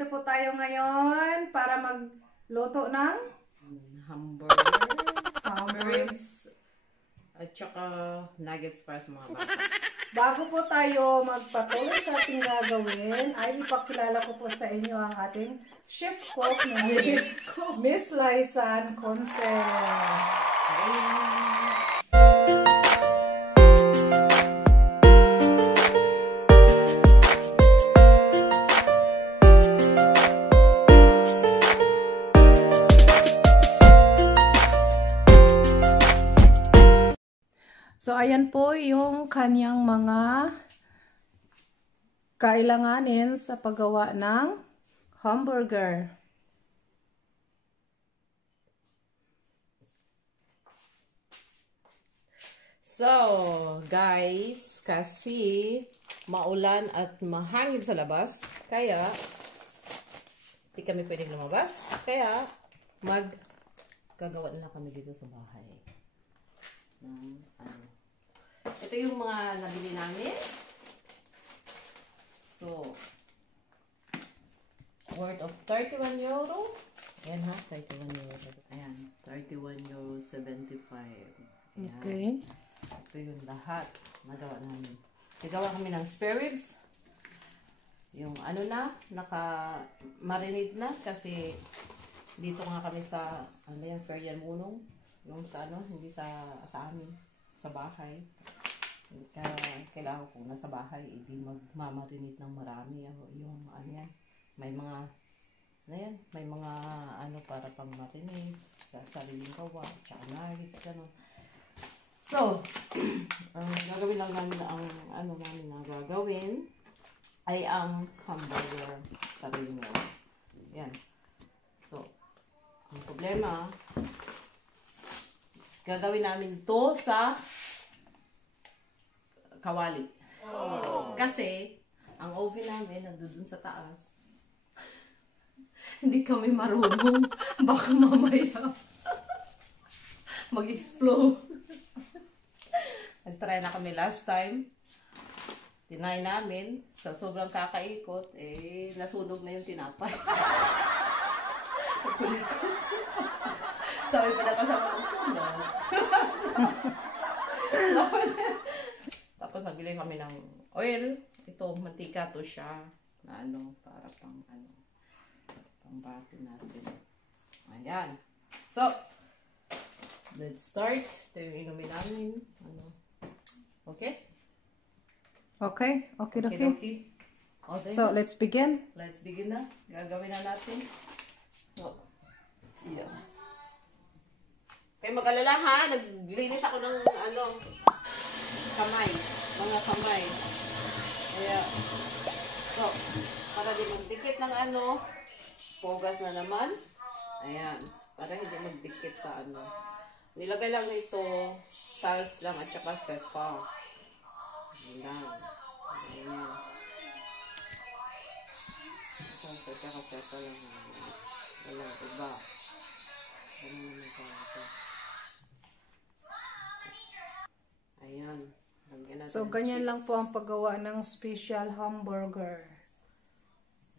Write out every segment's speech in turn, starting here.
nandito po tayo ngayon para magluto ng hamburger, ribs, at saka nuggets para sa mga bata. Bago po tayo magpatuloy sa ating gagawin, ay ipakilala ko po sa inyo ang ating chef cook na si Miss Laisan Conce. So, ayan po yung kanyang mga kailanganin sa paggawa ng hamburger. So, guys, kasi maulan at mahangin sa labas, kaya hindi kami pwedeng lumabas, kaya gagawa na kami dito sa bahay. Ito yung mga nabili namin. So, worth of 31 euro. Ayan ha, 31 euro. Ayan, 31 euro 75. Ayan. Okay. Ito yung lahat nagawa namin. Nagawa kami ng spare ribs. Yung ano na, naka-marinate na kasi dito nga kami sa, ano yan, Ferian Munong. Yung sa ano, hindi sa amin, sa bahay. Kailangan ko nasa bahay, hindi magmamarinate ng marami. Yung ano yan, may mga, ano yan, may mga ano para pang marinate, sariling gawa, tsaka nuggets, gano'n. So, ang gagawin lang namin, ang ano namin na gagawin, ay ang hamburger sariling gawa. Yan. So, ang problema, gagawin namin to sa kawali. Oh. Kasi, ang oven namin nandun sa taas. Hindi kami marunong. Baka mamaya mag-explode. Nag-try na kami last time. Tinay namin. Sa sobrang kakaikot, eh, nasunog na yung tinapay. Nagkulikot. Sabi pa na kasama ng sunog. Tapos nabili kami ng oil. Ito, mantika to siya. Na ano, para pang ano, pang bati natin. Ayan. So, let's start. Ito yung inumin namin. Ano. Okay? Okay. Okay. So, let's begin. Let's begin na. Gagawin na natin. So, yeah. Kaya mag-alala ha, naglinis ako ng ano, kamay, mga kamay. Kaya, so, para di magdikit ng ano, pugas na naman. Ayan, para hindi magdikit sa ano. Nilagay lang nito, salt lang at saka pepper. Ayan. Ayan. Salt at saka pepper lang. Walang iba. Ganun naman ito. Ayan. So, ganyan lang po ang paggawa ng special hamburger.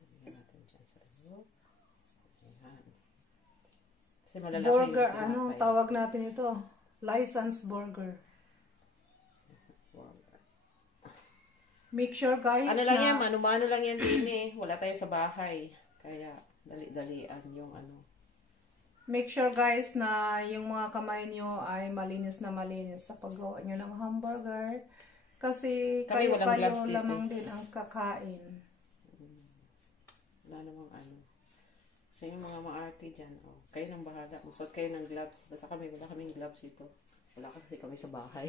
Lagyan natin dyan sa iyo. Ayan. Kasi malalaki Burger, yung anong tawag natin ito? License burger. Make sure guys ano lang yan, mano-mano lang yan din eh. Wala tayo sa bahay. Kaya, dali-dalian yung ano. Make sure guys na yung mga kamay nyo ay malinis na malinis sa paggawa nyo ng hamburger. Kasi kayo lamang din ang kakain. Wala namang ano. Kasi yung mga maarte dyan, oh, kayo nang bahala. Magsuot kayo ng gloves. Basta kami, wala kaming gloves ito. Wala kasi kami sa bahay.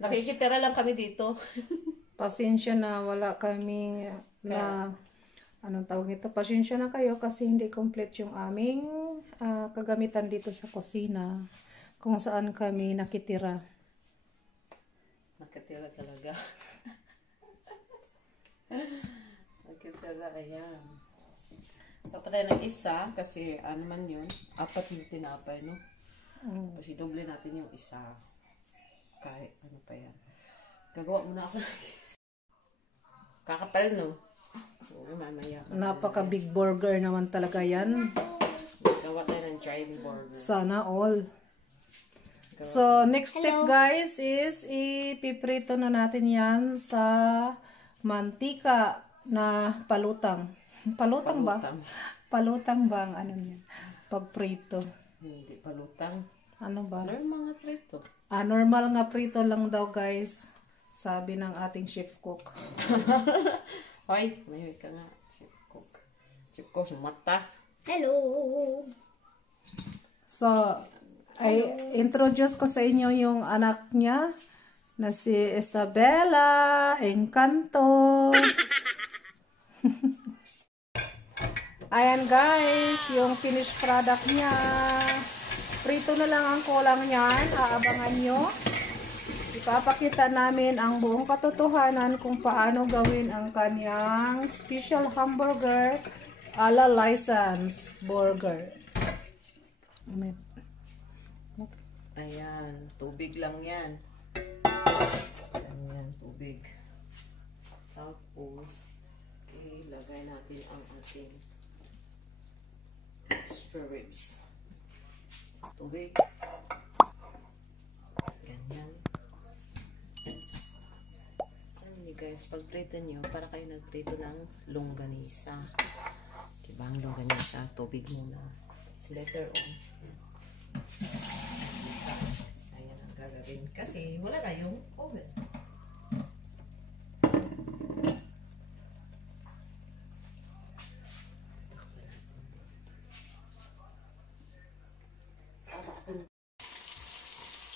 Nakikitira lang kami dito. Pasensya na wala kaming na... Anong tawag nito? Pasensya na kayo kasi hindi complete yung aming kagamitan dito sa kusina kung saan kami nakitira. Nakitira talaga. Nakitira, ayan. Tapos ng isa kasi ano man yun, 4 yung tinapay, no? Kasi doble natin yung isa. Kahit ano pa yan. Gagawa muna ako ng kakapal, no? Oo. Mamaya. Napaka big burger naman talaga yan. Gawa tayo ng giant burger. Sana all. So, next step guys is ipiprito na natin yan sa mantika na palutang. Palutang ba? Palutang ba ang ano niyan? Pagprito. Hindi palutang. Ano ba? Normal nga prito. Normal nga prito lang daw guys. Sabi ng ating chef cook. Hoy, may ka nga. Chef cook. Chef cook sa mata. Hello. So, ay introduce ko sa inyo yung anak niya na si Isabella Encanto. Ayan guys, yung finished product niya. Prito na lang ang kulang niyan. Aabangan nyo. Ipapakita namin ang buong katotohanan kung paano gawin ang kanyang special hamburger a la license burger. Ayan, tubig lang yan. Ayan, tubig. Tapos, ilagay natin ang ating spare ribs. Tubig. Ganyan. Alam niyo guys, pag prito nyo, para kayo nagprito ng longganisa. Diba ang longganisa? Tubig muna. Letter O. Ayan ang gagawin. Kasi wala tayong oven.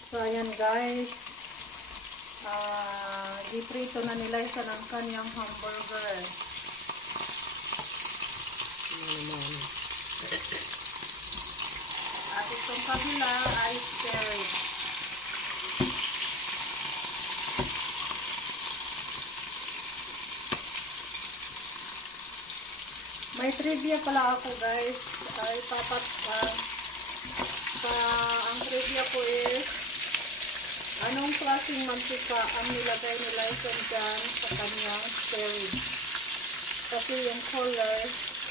So, ayan guys. Giprito na nila isa ng kanyang hamburger. At itong kabila ay spare rib. May trivia pala ako guys. Ang trivia ko is anong klaseng mantika ang nilagay nila dyan sa kanyang spare rib. Kasi yung color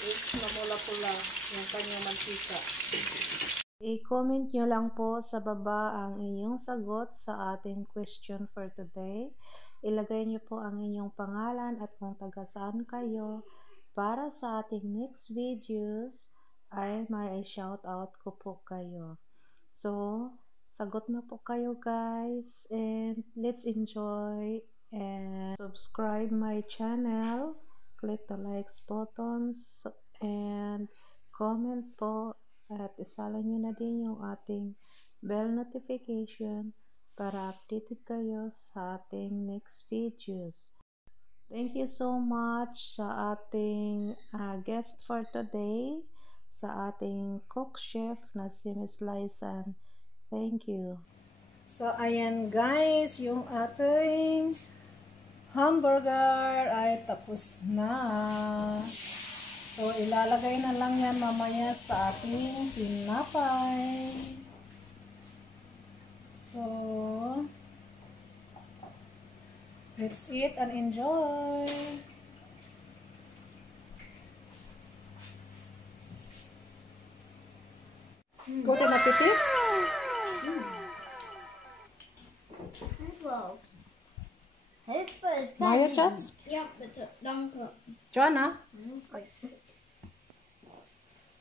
is mamula-pula yung kanyang mantika. I-comment nyo lang po sa baba ang inyong sagot sa ating question for today. Ilagay nyo po ang inyong pangalan at kung taga saan kayo para sa ating next videos ay may shoutout ko po kayo. So, sagot na po kayo guys and let's enjoy and subscribe my channel. Click the likes buttons and comment po at isala nyo na din yung ating bell notification para updated kayo sa ating next videos. Thank you so much sa ating guest for today, sa ating cook chef na si Miss Lysan. Thank you. So, ayan guys, yung ating hamburger ay tapos na. So, ilalagay na lang yan mamaya sa ating tinapay. So, let's eat and enjoy. Guten Appetit. Wow. Hilfe, Mayo, Schatz? Ja, bitte. Danke. Joanna?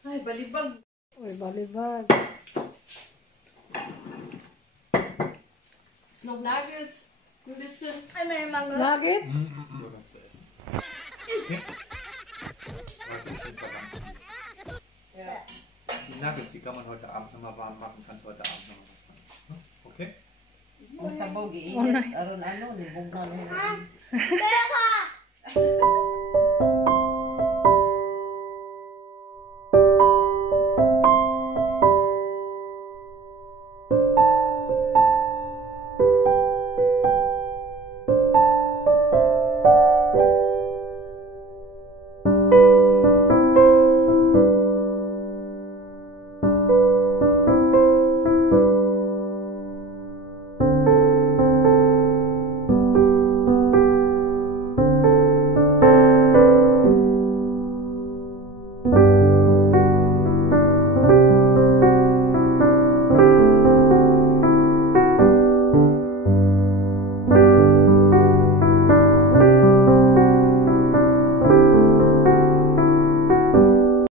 Ay, balibag. Uy, balibag. Snog nuggets. Ein bisschen. Einmal im Mangel. Nuggets? Nur noch zu essen. Okay? Was ist denn verwandt? Ja. Die Nuggets, die kann man heute Abend nochmal warm machen. Kannst heute Abend nochmal was machen. Okay? Kung sabog, iinit. Aron ano, nibog na.